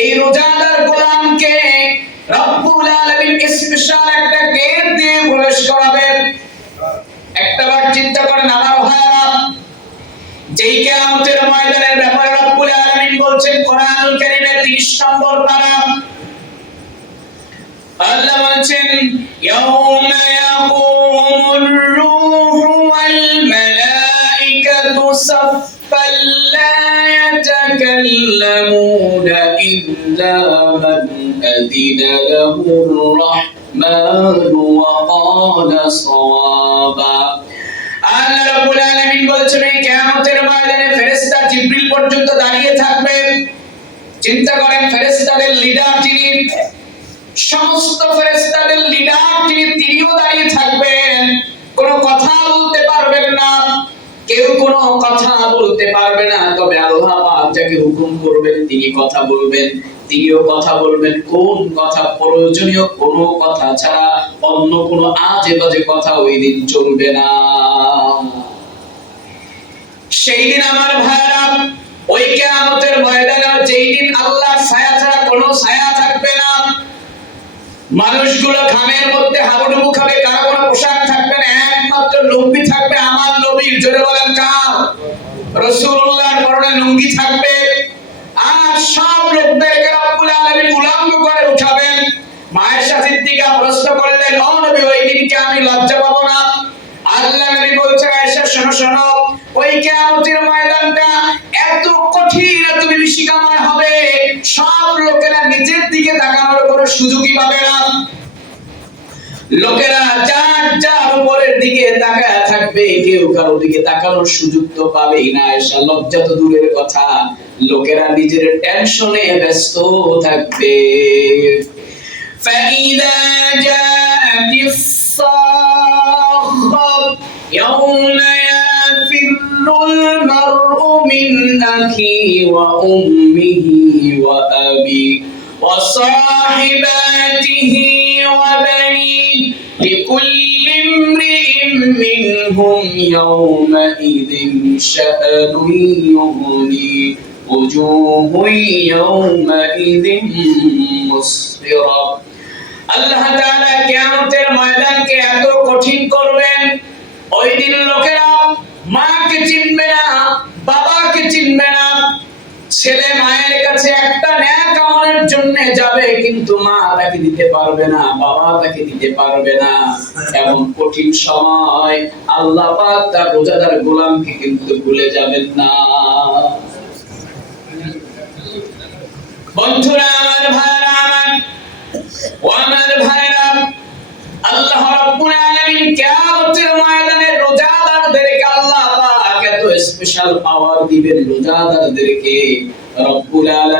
এই রোজাদার গোলামকে রব্বুল আলামিন স্পেশাল একটা গেট দিয়ে প্রবেশ করাবেন একটা বার চিন্তা করেন, আমার ভাইরা যেই কিয়ামতের ময়দানের ব্যাপারে রব্বুল আলামিন বলছেন, কোরআনুল কারীমের 30 নম্বর পারা। আল্লাহ বলছেন, ইয়াউমা ইয়াকুমুর রূহু ওয়াল মালাইকাতু সাফফান ইল্লা মান আযিনা লাহুর রাহমানু ওয়া ক্বালা সাওয়াবা আল্লাহ রাব্বুল আলামিন বলছেন, এই কিয়ামতের ময়দানে ফেরেশতা জিবরিল পর্যন্ত দাঁড়িয়ে থাকবে। চিন্তা করেন, ফেরেশতাদের লিডার যিনি, সমস্ত ফেরেশতাদের লিডার যিনি, তিনিও দাঁড়িয়ে থাকবেন। কোনো কথা বলতে পারবেন না। কেউ কোনো কথা বলতে পারবে না। তবে আল্লাহ যাকে হুকুম করবেন, তিনি কথা বলবেন, তিনিও কথা বলবেন, কোন কথা প্রয়োজনীয় কোনো কথা ছাড়া অন্য কোনো আজে বাজে কথা ওই দিন চলবে না। সেই দিন আমার ভাইরা ওই কিয়ামতের ময়দানে যেই দিন আল্লাহর ছায়া ছাড়া কোনো ছায়া থাকবে না। মানুষগুলো ঘামের মধ্যে হাবুডুবু খাবে, কারও কোনো পোশাক থাকবে না, একমাত্র লুঙ্গি থাকবে আমার নবীর, জোরে বলেন কার? রাসূলুল্লাহর পরনে লুঙ্গি থাকবে। আর সব লোকদেরকে রব্বুল আলামিন উলঙ্গ করে উঠাবেন। মায়ের সিদ্দিকা প্রশ্ন করলেন, ও নবী, ওই দিনকে আমি লজ্জা পাবো না? আল্লাহ নবী বলছে আয়েশা, শোনো শোনো, ওই কিয়ামতের ময়দানটা এত কঠিন, এত বিভীষিকাময় হবে। সব লোকেরা নিজের দিকে তাকানোর কোনো সুযোগই পাবে না। লোকেরা যার যার উপরের দিকে তাকায় থাকবে কেউ কারো দিকে তাকানোর সুযোগ তো পাবেই না এসা লজ্জা তো দূরের কথা লোকেরা নিজের টেনশনে ব্যস্ত থাকবে فإذا جاءت الصاخة يوم يفر المرء من أخيه وأمه وأبيه وصاحباته وبنيه لكل امرئ منهم يومئذ شأن يغنيه وجوه يومئذ مسفرة আল্লাহ তাআলা কিয়ামতের ময়দানকে এত কঠিন করবেন ওই দিন লোকেরা মাকে চিনবে না বাবাকে চিনবে না ছেলে মায়ের কাছে একটা ন্যাক আমলের জন্য যাবে, কিন্তু মা তাকে দিতে পারবে না, বাবা তাকে দিতে পারবে না। এমন কঠিন সময় আল্লাহ পাক তার রোজাদার গোলামকে কিন্তু ভুলে যাবেন না। বন্ধুরা, আমার ভাইরা আমার, ও আমার ভাইরা আল্লাহ রাব্বুল আলামিন কিয়ামতের ময়দানে রোজাদারদেরকে আল্লাহ পাক এত স্পেশাল পাওয়ার দিবেন, রোজাদারদেরকে। রব্বুল আলামিন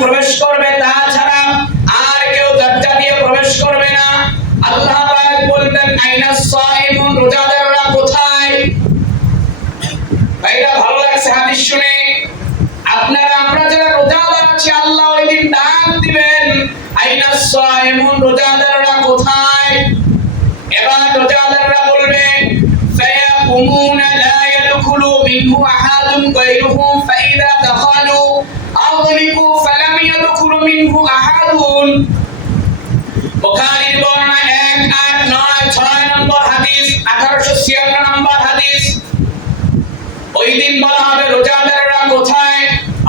প্রবেশ করবে তা ছাড়া আর কেউ দরজা দিয়ে প্রবেশ করবে না। আল্লাহ পাক বলতেন আইনা সাইমুন, রোজাদাররা কোথায়? ভাইরা, ভালো লাগছে হাদিস শুনে। আপনারা, আমরা যারা রোজাদার আছি, আল্লাহ ওই দিন ডাক দিবেন, আইনা সাইমুন, রোজাদাররা কোথায়? এবার রোজাদাররা বলবে, ফায়াকুমুনা লা ইয়াদখুলু মিনহু আহাদুন গায়রুহু, ফাইদা দাখালু أغلقوا فلم يدخل منه أحد বুখারীর বর্ণনা এক আট নয় ছয় নম্বর হাদিস আঠারোশো ছিয়ান্ন নম্বর হাদিস ওই দিন বলা হবে রোজাদাররা কোথায়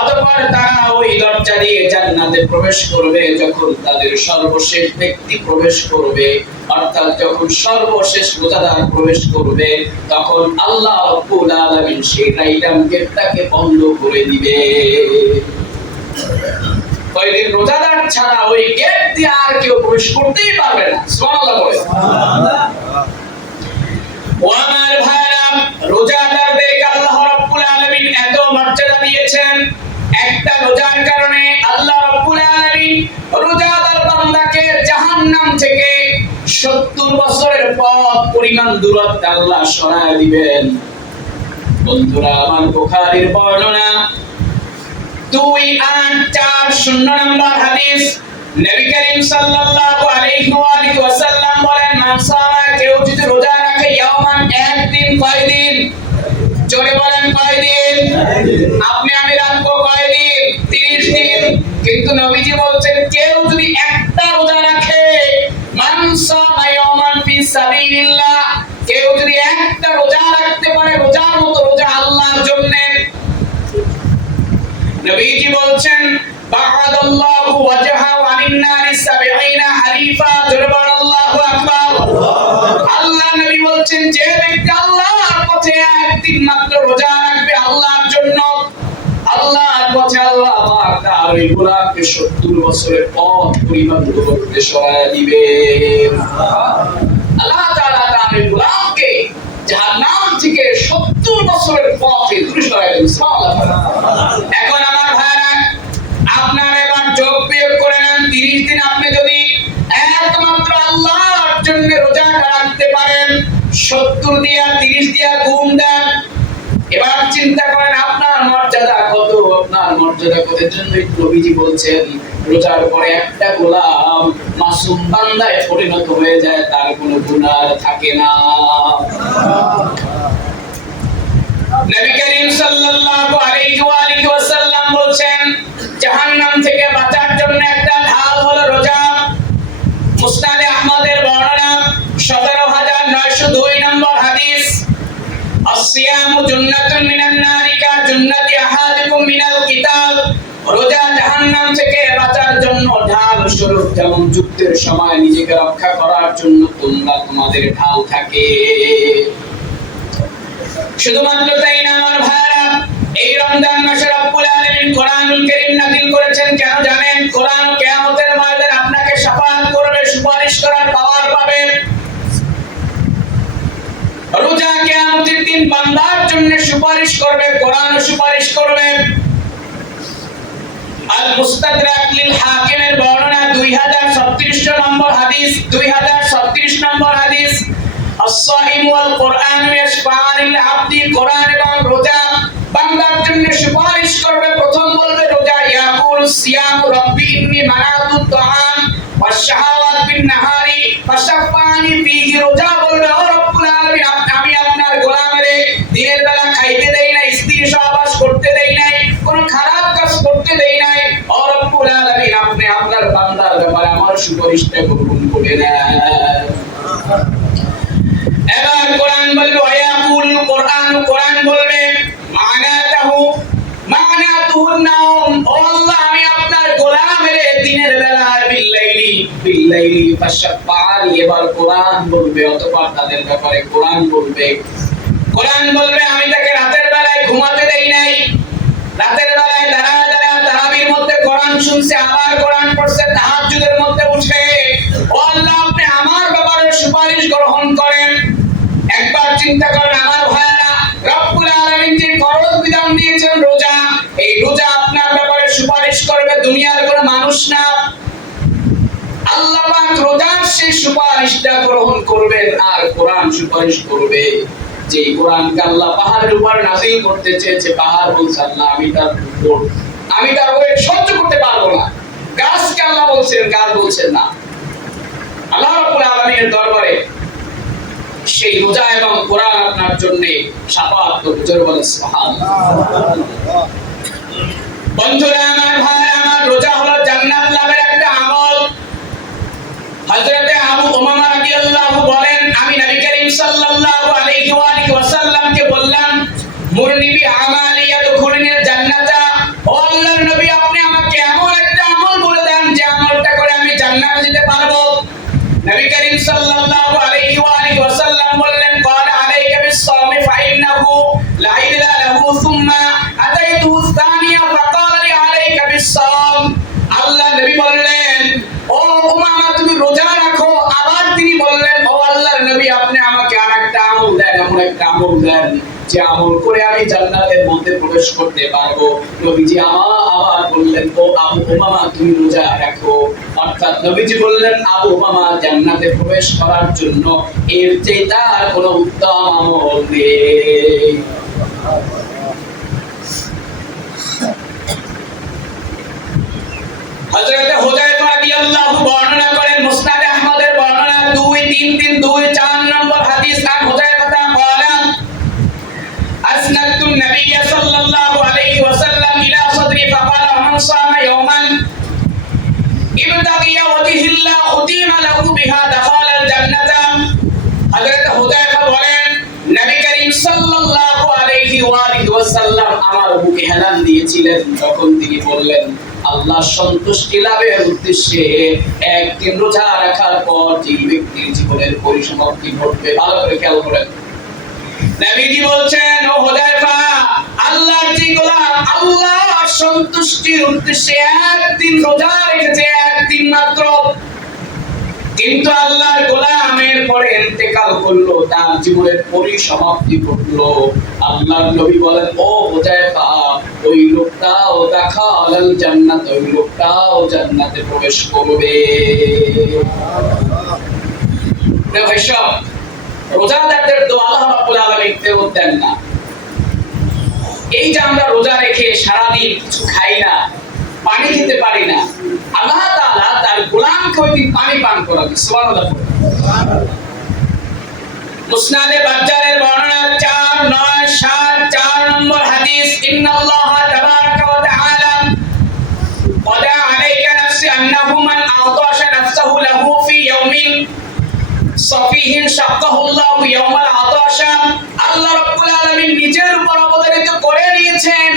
অতঃপর তারা ওই দরজা দিয়ে জান্নাতে প্রবেশ করবে যখন তাদের সর্বশেষ ব্যক্তি প্রবেশ করবে অর্থাৎ যখন সর্বশেষ রোজাদার প্রবেশ করবে তখন আল্লাহ রাব্বুল আলামিন সেই রাইডাম গেটটাকে বন্ধ করে দিবে ওই রোজাদার ছাড়া ওই গেট দিয়ে আর কেউ প্রবেশ করতেই পারবে না। সুবহানাল্লাহ বলে ও আমার ভাইরা রোজাদারদেরকে আল্লাহ রাব্বুল আলামিন এত মর্যাদা দিয়েছেন। একটা রোজার কারণে আল্লাহ রাব্বুল আলামিন রোজাদার বান্দাকে জাহান্নাম থেকে 70 বছরের পথ পরিমাণ দূরত্ব আল্লাহ সরায় দিবেন। বন্ধুরা, আমার বুখারীর বর্ণনা দুই আট চার শূন্য নম্বর হাদিস। নবী করিম সাল্লাল্লাহু আলাইহি ওয়াসাল্লাম বলেন মান সামা কেউ যদি রোজা রাখে ইয়াওমান, একদিন কয়দিন? জোরে বলেন, কয়দিন? আপনি, আমি রাখব কয়দিন? 30 দিন। কিন্তু নবীজি বলছেন, কেউ যদি একটা রোজা রাখে মান সামা ইয়াওমান ফি সাবিলিল্লাহ। কেউ যদি একটা রোজা রাখতে পারে, রোজার মতো রোজা আল্লাহর জন্য নবীজি বলছেন বা'আদাল্লাহু ওয়াজহাহু আনিন নারি 70 হারিফা জোরবার আল্লাহু আকবার। আল্লাহ নবী বলছেন, যে ব্যক্তি আল্লাহর পথে একদিন মাত্র রোজা রাখবে আল্লাহর জন্য, আল্লাহর পথে আল্লাহ পাক তার ওই গোলাপকে 70 বছরের পথ পরিমাণ দূরত্বে সরায় দিবে। আল্লাহ তাআলা তার ওই গোলাপকে জাহান্নাম থেকে 70 বছরের পথে দূরে সরায় দিবেন সুবহানাল্লাহ। এখন আমার ভাইরা আপনার এবার যোগ বিয়োগ করে নেন তিরিশ দিন আপনি যদি একমাত্র আল্লাহর জন্য রোজাটা রাখতে পারেন, সত্তর দিয়া তিরিশ দিয়া গুণ দেন, এবার চিন্তা করেন, আপনার মর্যাদা কত? আপনার মর্যাদা কত? জন্যই নবীজি বলছেন, রোজার পরে একটা গোলাম মাসুম বান্দায় পরিণত হয়ে যায়, তার কোনো গুণার থাকে না। নবী করিম সাল্লাল্লাহু আলাইহি ওয়া আলিহি ওয়াসাল্লাম জাহান্নাম থেকে বাঁচার জন্য একটা ঢাল হলো রোজা মুসনাদে আহমদের বর্ণনা 17902 নম্বর হাদিস। আসিয়ামু জুন্নাতুন মিনান নারি জুন্নাতি আহাদিকুম মিনাল কিতাব। রোজা জাহান্নাম থেকে বাঁচার জন্য ঢাল স্বরূপ যেমন যুদ্ধের সময় নিজেকে রক্ষা করার জন্য তোমরা তোমাদের থাকে। শুধুমাত্র তাই না, আমার ভাইরা এই রমজান মাসে রব্বুল আলামিন কোরআনুল সুপারিশ করবে কোরআন সুপারিশ করবে আল মুস্তাদরাক হাকিমের বর্ণনা 2036 নম্বর হাদিস নম্বর হাদিস। আস-সাইম ওয়াল কোরআন ইয়াশফা'আন প্রথম বলবে রোজা, ইয়াকুল সিয়াম রব্বি নাহারি রোজা বলবে বান্দার ব্যাপারে আমার সুপারিশটা গ্রহণ করে এবার কোরআন বলবে ওয়াকুল কোরআন কোরআন বলবে, মানাতাহু ও আল্লাহ, আমি আপনার দিনের বেলায় বিল্লাইলি বিল্লাইলি এবার কোরআন বলবে, অতঃপর তাদের ব্যাপারে কোরআন বলবে। কোরআন বলবে, আমি তাকে রাতের বেলায় ঘুমাতে দেই দুনিয়ার কোনো মানুষ না। আল্লাহ রোজার সেই সুপারিশটা গ্রহণ করবেন আর কোরআন সুপারিশ করবে। যে আল্লাহ পাহাড়ের উপর করতে চেয়েছে, পাহাড় বলছে, আল্লাহ, আমি তার উপর, আমি তার সহ্য করতে পারব না। গাছকে আল্লাহ বলছেন, গাছ বলছেন না। আল্লাহ রাব্বুল দরবারে সেই রোজা এবং কোরআন আপনার জন্য সাফাত বলে সুবহানাল্লাহ। বন্ধুরা, আমার ভাই, আমার রোজা হলো জান্নাত লাভের একটা আমল। হযরতে আবু উমামা রাদিয়াল্লাহু বলেন, আমি নবী করিম সাল্লাল্লাহু আলাইহি ওয়া ওয়াসাল্লামকে বললাম, মুরনি বি আমালি ইয়াদখুলুনিল জান্নাতা। ও আল্লাহর নবী, আপনি আমাকে এমন একটা আমল বলে দেন যে আমলটা করে আমি জান্নাতে যেতে পারব। নবী করিম সাল্লাল্লাহু আলাইহি ওয়া ওয়াসাল্লাম বললেন, ক্বালা আলাইকা বিস-সাওমি ফাইন্নাহু লা ইলাহা লাহু সুম্মা আতাইতুহু সানিয়া আলাইকা আল্লাহ নবী বললেন, ও উমামা, তুমি রোজা রাখো। আবার তিনি বললেন, ও আল্লাহর নবী, আপনি আমাকে আরেকটা আমল দেন, এমন একটা আমল দেন, যে আমল করে আমি জান্নাতের মধ্যে প্রবেশ করতে পারব। নবীজি আমা আবার বললেন, ও আবু উমামা, তুমি রোজা রাখো। অর্থাৎ নবীজি বললেন, আবু উমামা, জান্নাতে প্রবেশ করার জন্য এর চেয়ে তার কোনো উত্তম আমল নেই। হযরত হুযায়ফা রাদিয়াল্লাহু বর্ণনা করেন মুসনাদ আহমদের বর্ণনা 2 3 3 2 4 নম্বর হাদিস আন হুযায়ফা قال أسندت النبي صلى الله عليه وسلم আমার বুকে হেলান দিয়েছিলেন যখন তিনি বললেন, আল্লাহ সন্তুষ্টি লাভের উদ্দেশ্যে একদিন রোজা রাখার পর যে ব্যক্তির জীবনের পরিসমাপ্তি ঘটবে, ভালো করে খেয়াল করেন। মাত্র। কিন্তু আল্লাহর গোলামের পরে ইন্তেকাল করল, তার জীবনের পরিসমাপ্তি ঘটলো। আল্লাহর নবী বলেন, ও হুযায়ফা ওই দেখা আলাল জান্নাত, ওই জান্নাতে প্রবেশ করবে। রোজাদারদের দোয়া আল্লাহ রাব্বুল আলামিন ফেরত দেন না। এই যে আমরা রোজা রেখে সারাদিন কিছু খাই না, পানি খেতে পারি না, আল্লাহ তাআলা তার গোলামকে ওই দিন পানি পান করাবে, সুবহানাল্লাহ। মুসনাদে বর্ণনা চার নয় সাত চার নম্বর হাদিস, ইন্নাল্লাহ তাবারাকা ওয়া তাআলা ওয়াদা আলাইকা নাফসি আন্নাহু মান আতাশা নাফসাহু লাহু ফি ইয়াউমিন সফিহিন শাক্কাহু আল্লাহু ইয়াউমাল আতাশা। আল্লাহ রাব্বুল আলামিন নিজের উপর অবতারিত করে নিয়েছেন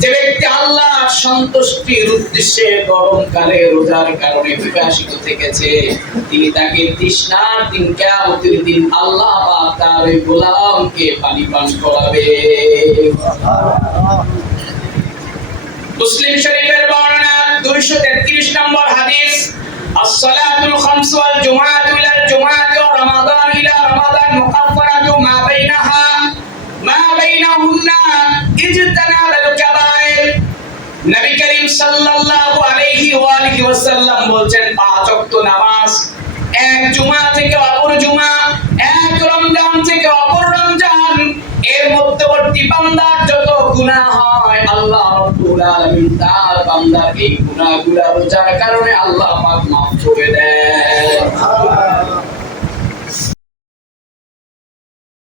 যে ব্যক্তি আল্লাহ সন্তুষ্টির উদ্দেশ্যে গরমকালে রোজার কারণে বিকাশিত থেকেছে তিনি তাকে তৃষ্ণার দিন কিয়ামতের দিন আল্লাহ পাক তার ওই গোলামকে পানি পান করাবে মুসলিম শরীফের বর্ণনা 233 নম্বর হাদিস الصلاة الخمس والجمعة إلى الجمعة ورمضان إلى رمضان مكفرة ما بينها ما بينهن اجتناب الكبائر রমজান থেকে অপর রমজান, এর মধ্যবর্তী গুনাহ আল্লাহ রাব্বুল আলামিন তার কারণে আল্লাহ পাক মাফ করে দেন।